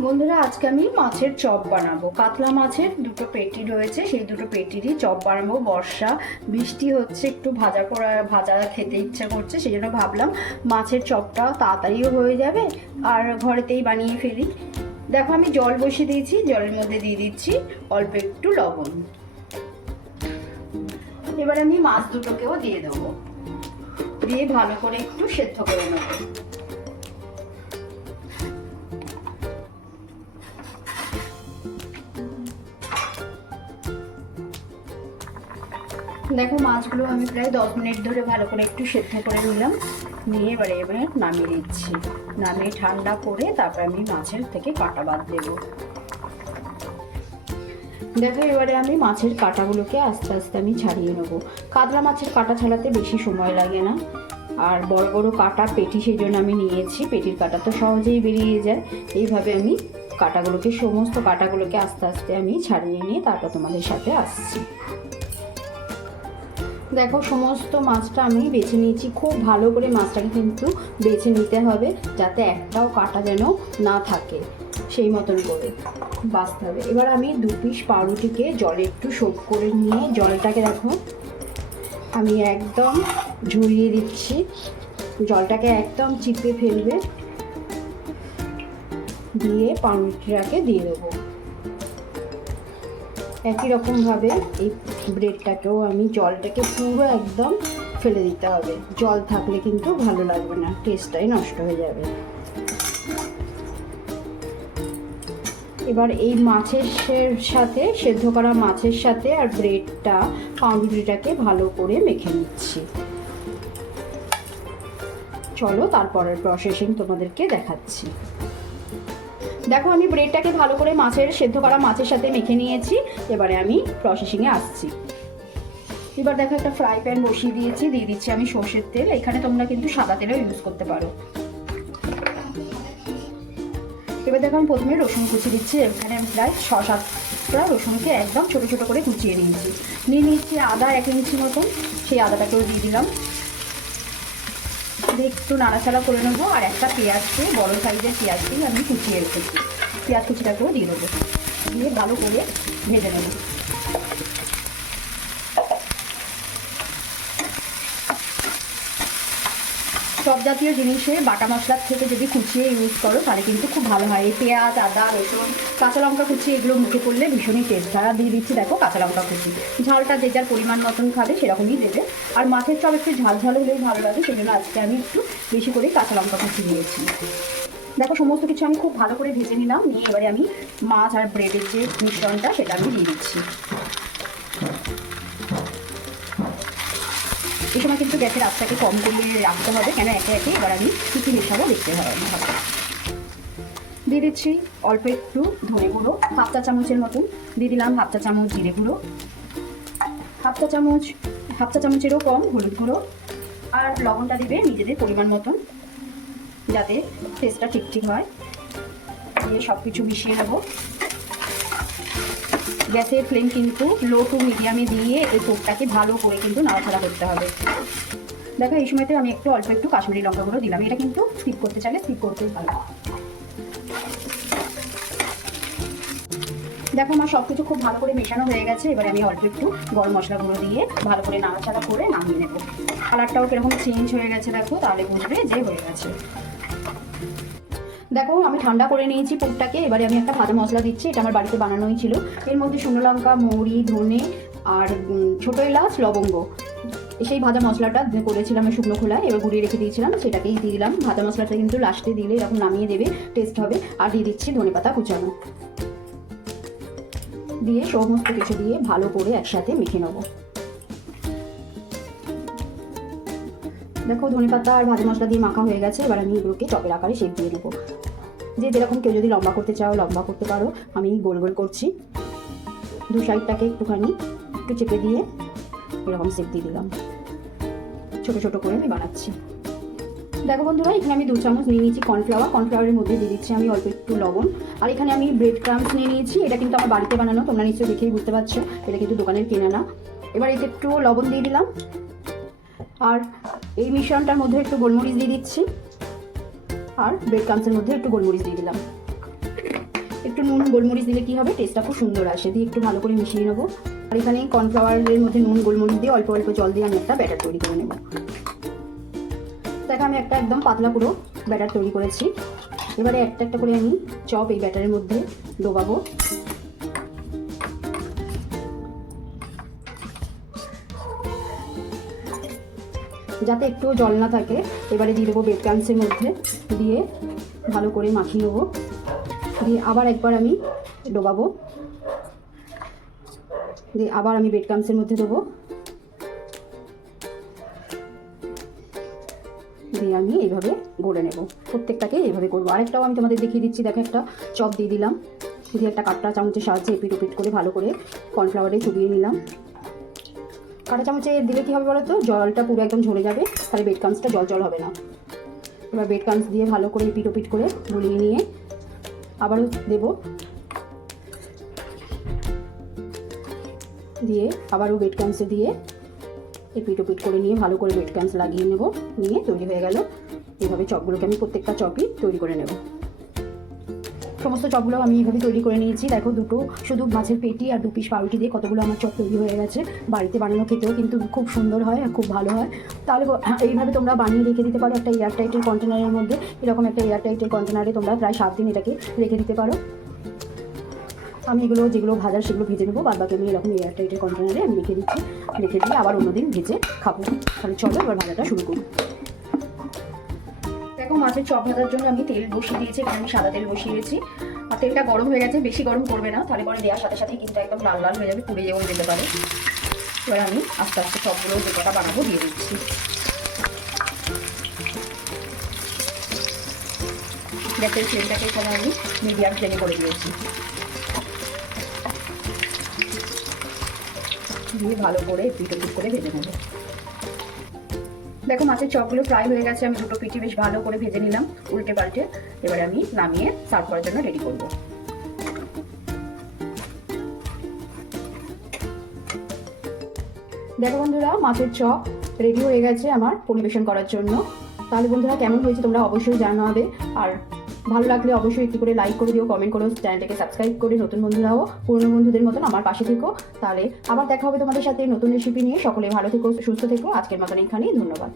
বন্ধুরা, আজকে আমি মাছের চপ বানাবো। কাতলা মাছের দুটো পেটি রয়েছে, সেই দুটো পেটিরই চপ বানাবো। বর্ষা, বৃষ্টি হচ্ছে, একটু ভাজা করা, ভাজা খেতে ইচ্ছা করছে, সেই জন্য ভাবলাম মাছের চপটা তাড়াতাড়িও হয়ে যাবে, আর ঘরেতেই বানিয়ে ফেলি। দেখো, আমি জল বসিয়ে দিয়েছি, জলের মধ্যে দিয়ে দিচ্ছি অল্প একটু লবণ। এবার আমি মাছ দুটোকেও দিয়ে দেবো। দিয়ে ভালো করে একটু সেদ্ধ করে নেব। দেখো মাছগুলো আমি প্রায় দশ মিনিট ধরে ভালো করে একটু সেদ্ধ করে নিলাম। নিয়ে এবারে এবারে নামিয়ে দিচ্ছি নামিয়ে ঠান্ডা করে তারপর আমি মাছের থেকে কাটা বাদ দেবো। দেখো এবারে আমি মাছের কাটাগুলোকে আস্তে আস্তে আমি ছাড়িয়ে নেব। কাতলা মাছের কাটা ছাড়াতে বেশি সময় লাগে না। আর বড় বড় কাটা পেটি সেই জন্য আমি নিয়েছি। পেটির কাটা তো সহজেই বেরিয়ে যায়। এইভাবে আমি কাটাগুলোকে, সমস্ত কাটাগুলোকে আস্তে আস্তে আমি ছাড়িয়ে নিয়ে তারপর তোমাদের সাথে আসছি। দেখো, সমস্ত মাছটা আমি বেছে নিয়েছি। খুব ভালো করে মাছটাকে কিন্তু বেছে নিতে হবে, যাতে একটাও কাটা যেন না থাকে। সেই মতন করে বাঁচতে হবে। এবার আমি দু পিস পাউরুটিকে জলে একটু সোপ করে নিয়ে, জলটাকে দেখো, আমি একদম ঝরিয়ে দিচ্ছি। জলটাকে একদম চিপে ফেলবে। দিয়ে পাউরুটিটাকে দিয়ে দেবো। একই রকমভাবে এই ব্রেডটাকেও আমি জলটাকে পুরো একদম ফেলে দিতে হবে। জল থাকলে কিন্তু ভালো লাগবে না টেস্টটাই নষ্ট হয়ে যাবে। এবার এই মাছের সাথে, সেদ্ধ করা মাছের সাথে আর ব্রেডটা, পাউরুটিটাকে ভালো করে মেখে নিচ্ছি। চলো তারপরের প্রসেসিং তোমাদেরকে দেখাচ্ছি। দেখো, আমি ব্রেডটাকে ভালো করে মাছের, সেদ্ধ করা মাছের সাথে মেখে নিয়েছি। এবারে আমি প্রসেসিংয়ে আসছি। এবার দেখো, একটা ফ্রাই প্যান বসিয়ে দিয়েছি, দিয়ে দিচ্ছি আমি সর্ষের তেল। এখানে তোমরা কিন্তু সাদা তেলও ইউজ করতে পারো। এবার দেখো, আমি প্রথমে রসুন কুচি দিচ্ছি। এখানে আমি প্রায় ছ সাতটা রসুনকে একদম ছোটো ছোটো করে কুচিয়ে নিয়েছি। নিয়ে নিচ্ছি আদা এক ইঞ্চি মতন। সেই আদাটাকেও দিয়ে দিলাম। দিয়ে একটু নাড়াচাড়া করে নেব, আর একটা পেঁয়াজকে বড় সাইজের পেঁয়াজকে আমি কুচিয়ে রেখেছি। পেঁয়াজ কুচিটাকেও দিয়ে দেবো। দিয়ে ভালো করে ভেজে নেব। সব জাতীয় জিনিসে বাটা মশলার থেকে যদি কুচিয়ে ইউজ করো, তাহলে কিন্তু খুব ভালো হয়। এই পেঁয়াজ, আদা, রসুন, কাঁচা লঙ্কা কুচি, এগুলো মুখে করলে ভীষণই টেস্ট ধারা দিয়ে দিচ্ছি, দেখো কাঁচা লঙ্কা কুচি। ঝালটা যে যার পরিমাণ মতন খাবে, সেরকমই দেবে। আর মাছের চপ একটু ঝাল ঝাল হলেই ভালো লাগে সেই জন্য আজকে আমি একটু বেশি করে কাঁচা লঙ্কা কুচি দিয়েছি। দেখো, সমস্ত কিছু আমি খুব ভালো করে ভেজে নিলাম। নিয়ে এবারে আমি মাছ আর ব্রেডের যে মিশ্রণটা, সেটা আমি দিয়ে দিচ্ছি। এই সময় কিন্তু গ্যাসের আঁচটাকে কম করে রাখতে হবে, কেন একে একে এবার আমি কী কী মেশাবো দেখতে হবে। দিয়ে দিচ্ছি অল্প একটু ধনে গুঁড়ো, হাফ চা চামচের মতন। দিয়ে দিলাম হাফ চা চামচ জিরে গুঁড়ো। হাফ চা চামচ, হাফ চা চামচেরও কম হলুদ গুঁড়ো। আর লবণটা দিবে নিজেদের পরিমাণ মতন, যাতে টেস্টটা ঠিক ঠিক হয়। দিয়ে সব কিছু মিশিয়ে নেব। গ্যাসের ফ্লেম কিন্তু লো টু মিডিয়ামে দিয়ে এই পোকটাকে ভালো করে কিন্তু নাড়াচাড়া করতে হবে। দেখো, এই সময়তে আমি একটু অল্প একটু কাশ্মীরি লঙ্কা গুঁড়ো দিলাম। এটা কিন্তু স্কিপ করতে চাইলে স্কিপ করতেই ভালো দেখো, আমার সব কিছু খুব ভালো করে মেশানো হয়ে গেছে। এবারে আমি অল্প একটু গরম মশলা গুঁড়ো দিয়ে ভালো করে নাড়াচাড়া করে নামিয়ে নেব। কালারটাও কীরকম চেঞ্জ হয়ে গেছে, দেখো, তাহলে বুঝবে যে হয়ে গেছে। দেখো, আমি ঠান্ডা করে নিয়েছি পুরটাকে, এবারে আমি একটা ভাজা মশলা দিচ্ছি, এটা আমার বাড়িতে বানানোই ছিল। এর মধ্যে শুকনো লঙ্কা, মৌরি, ধনে আর ছোটো এলাচ, লবঙ্গ। সেই ভাজা মশলাটা করেছিলাম আমি শুকনো খোলায়, এবার গুঁড়িয়ে রেখে দিয়েছিলাম, সেটাকেই দিয়ে দিলাম। ভাজা মশলাটা কিন্তু লাস্টে দিলে এরকম নামিয়ে দেবে টেস্ট হবে। আর দিয়ে দিচ্ছি ধনে পাতা কুচানো। দিয়ে সমস্ত কিছু দিয়ে ভালো করে একসাথে মেখে নেব। দেখো ধনে পাতা আর ভাজা মশলা দিয়ে মাখা হয়ে গেছে, এবার আমি এগুলোকে চপের আকারে শেপ দিয়ে দেবো। যে যেরকম কেউ যদি লম্বা করতে চাও, লম্বা করতে পারো। আমি গোল গোল করছি। দু সাইডটাকে একটুখানি একটু চেপে দিয়ে এরকম শেপ দিয়ে দিলাম। ছোট ছোট করে আমি বানাচ্ছি। দেখো বন্ধুরা, এখানে আমি দু চামচ নিয়ে নিয়েছি কর্নফ্লাওয়ার কর্নফ্লাওয়ারের মধ্যে দিয়ে দিচ্ছি আমি অল্প একটু লবণ। আর এখানে আমি ব্রেড ক্রামস নিয়ে নিয়েছি। এটা কিন্তু আমার বাড়িতে বানানো, তোমরা নিশ্চয়ই দেখেই বুঝতে পারছ। এটা কিন্তু দোকানের কেনা না এবার এতে একটু লবণ দিয়ে দিলাম। আর এই মিশ্রণটার মধ্যে একটু গোলমরিচ দিয়ে দিচ্ছি। আর ব্রেড ক্রামসের মধ্যে একটু গোলমরিচ দিয়ে দিলাম। একটু নুন, গোলমরিচ দিলে কি হবে? টেস্টটা খুব সুন্দর আসে। দিয়ে একটু ভালো করে মিশিয়ে নেব। আর এখানে কর্নফ্লাওয়ারের মধ্যে নুন, গোলমরিচ দিয়ে অল্প অল্প জল দিয়ে আমি একটা ব্যাটার তৈরি করে নেব। দেখো, আমি একটা একদম পাতলা পুরো ব্যাটার তৈরি করেছি। এবারে একটা একটা করে আমি চপ এই ব্যাটারের মধ্যে ডোবাবো। যাতে একটু জল না থাকে, এবারে দিয়ে দেবো বেড ক্রামসের মধ্যে। দিয়ে ভালো করে মাখিয়ে নেব। দিয়ে আবার একবার আমি ডোবাবো। দিয়ে আবার আমি বেড ক্রামসের মধ্যে দেবো। দিয়ে আমি এইভাবে গড়ে নেব। প্রত্যেকটাকে এইভাবে করব। আরেকটাও আমি তোমাদের দেখিয়ে দিচ্ছি। দেখো একটা চপ দিয়ে দিলাম। দিয়ে একটা কাটটা চামচের সাহায্যে এপিট ওপিট করে ভালো করে কর্নফ্লাওয়ারে চুবিয়ে নিলাম। কাঁটা চামচে দিলে কী হবে বলো তো জলটা পুরো একদম ঝরে যাবে, তাহলে বেড কামসটা জল জল হবে না। এবার বেড কামস দিয়ে ভালো করে এপিট ওপিট করে গুলিয়ে নিয়ে আবারও দেবো। দিয়ে আবারও বেড কামসে দিয়ে এপিট ওপিট করে নিয়ে ভালো করে বেড কামস লাগিয়ে নেব, নিয়ে তৈরি হয়ে গেল। এভাবে চপগুলোকে আমি প্রত্যেকটা চপই তৈরি করে নেব। সমস্ত চপগুলো আমি এইভাবে তৈরি করে নিয়েছি। দেখো দুটো, শুধু মাছের পেটি আর দু পিস পাউরুটি দিয়ে কতগুলো আমার চপ তৈরি হয়ে গেছে। বাড়িতে বানানো খেতেও কিন্তু খুব সুন্দর হয় আর খুব ভালো হয়। তাহলে ব- এইভাবে তোমরা বানিয়ে রেখে দিতে পারো একটা এয়ার টাইটের কন্টেনারের মধ্যে। এরকম একটা এয়ার টাইটের কন্টেনারে তোমরা প্রায় সাত দিন এটাকে রেখে দিতে পারো। আমি এগুলো, যেগুলো ভাজার সেগুলো ভেজে নেব বাদ বাকি আমি এরকম এয়ার টাইটের কন্টেনারে আমি রেখে দিচ্ছি। রেখে দিয়ে আবার অন্যদিন ভেজে খাব। তাহলে চলো এবার ভাজাটা শুরু করি। দেখো মাছের চপ ভাজার জন্য আমি তেল বসিয়ে দিয়েছি, এখানে আমি সাদা তেল বসিয়েছি আর তেলটা গরম হয়ে গেছে, বেশি গরম করবে না, তাহলে পরে দেওয়ার সাথে সাথে কিন্তু একদম লাল লাল হয়ে যাবে, পুড়ে যেও যেতে পারে। এবার আমি আস্তে আস্তে চপগুলো যে বানাবো, দিয়ে দিচ্ছি। গ্যাসের ফ্লেমটাকে এখানে আমি মিডিয়াম ফ্লেমে করে দিয়েছি। দিয়ে ভালো করে পিট করে ভেজে নেব। দেখো মাছের চকগুলো ফ্রাই হয়ে গেছে, আমি দুটো পিঠে বেশ ভালো করে ভেজে নিলাম, উল্টে পাল্টে। এবারে আমি নামিয়ে সার্ভ করার জন্য রেডি করব। দেখো বন্ধুরা, মাছের চপ রেডি হয়ে গেছে আমার পরিবেশন করার জন্য। তাহলে বন্ধুরা, কেমন হয়েছে তোমরা অবশ্যই জানাবে। আর ভালো লাগলে অবশ্যই একটু করে লাইক করে দিও কমেন্ট করো চ্যানেলটাকে সাবস্ক্রাইব করে নতুন বন্ধুরাও, পুরনো বন্ধুদের মতন আমার পাশে থেকো। তাহলে আবার দেখা হবে তোমাদের সাথে নতুন রেসিপি নিয়ে। সকলে ভালো থেকো, সুস্থ থেকো। আজকের মতন এখানেই, ধন্যবাদ।